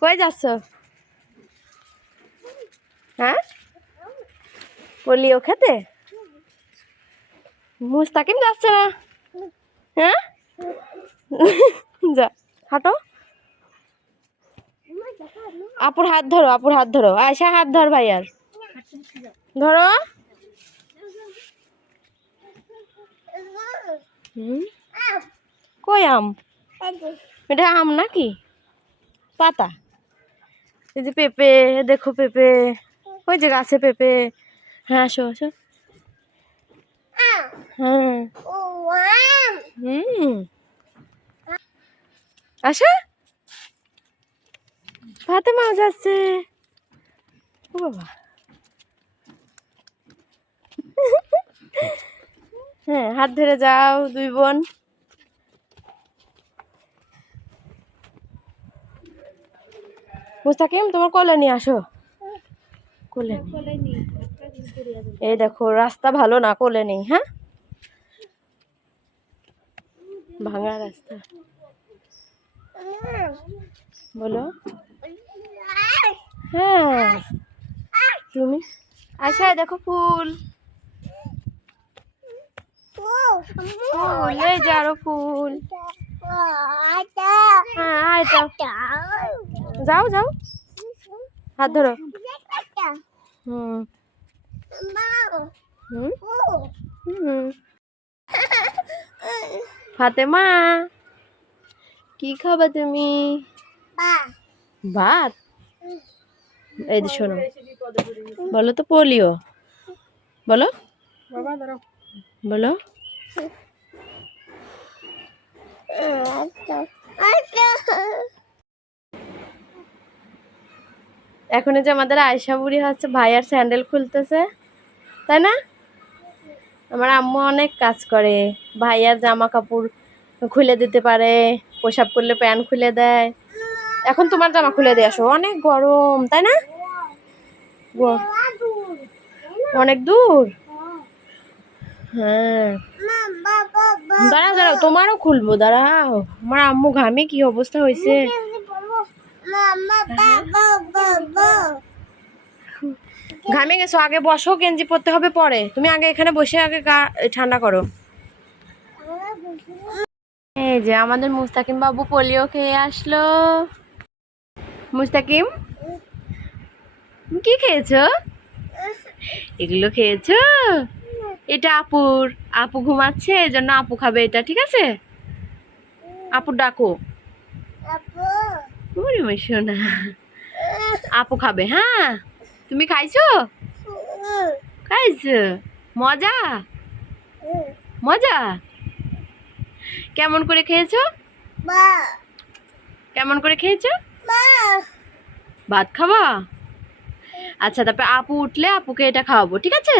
কই যাচ্ছ? হ্যাঁ, পোলিও খেতে? মুস্তাকিম যাচ্ছে না? হ্যাঁ, যা হাঁটো। আপুর হাত ধরো, আপুর হাত ধরো। আয়শা হাত ধর ভাইয়ার, ধরো। কই আম? এটা আম নাকি পাতা? এই যে পেঁপে, দেখো পেঁপে, ওই যে গাছে পেঁপে। হ্যাঁ, আসো আসো। হ্যাঁ, আসো। ফাতেমা যাচ্ছে। ও বাবা, হ্যাঁ, হাত ধরে যাও দুই বোন। মুস্তাকিম, তোমার কোলে নিয়ে আসো। কোলে এই দেখো, রাস্তা ভালো না, কোলে নেই। হ্যাঁ, ভাঙা রাস্তা। বলো। হ্যাঁ, তুমি আশা দেখো ফুল, ফুল এই যে আরো ফুল। হ্যাঁ, যাও যাও, হাত ধরো। হুম হুম হুম। ফাতেমা, কি খাবা তুমি? ভাত? এই যে শোনো, বলো তো পোলিও, বলো বলো। এখন যে আমাদের আয়শা বুড়ি হচ্ছে ভাইয়ার স্যান্ডেল খুলতেছে, তাই না? আমার আম্মু অনেক কাজ করে, ভাইয়ার জামা কাপড় খুলে দিতে পারে, পোশাক করলে প্যান্ট খুলে দেয়। এখন তোমার জামা খুলে দিয়ে আসো, অনেক গরম, তাই না? অনেক দূর। হ্যাঁ, দাঁড়াও দাঁড়াও, তোমারও খুলবো, দাঁড়াও। আমার আম্মু ঘামে কি অবস্থা হয়েছে। ঘামে গেছো, আগে বসো, গেঞ্জি পরতে হবে পরে। তুমি আগে এখানে বসে আগে গা ঠান্ডা করো। এই যে আমাদের মুস্তাকিম বাবু পোলিও খেয়ে আসলো। মুস্তাকিম, কি খেয়েছো? এগুলো খেয়েছো? এটা আপুর, আপু ঘুমাচ্ছে, এই জন্য আপু খাবে এটা, ঠিক আছে? আপুর ডাকো। ওরে my সোনা, আপু খাবে। হ্যাঁ, তুমি খাইছো? খাইছো? মজা মজা। কেমন করে খেয়েছো? কেমন করে খেয়েছো? ভাত খাবা? আচ্ছা, তারপরে আপু উঠলে আপুকে এটা খাওয়াবো, ঠিক আছে?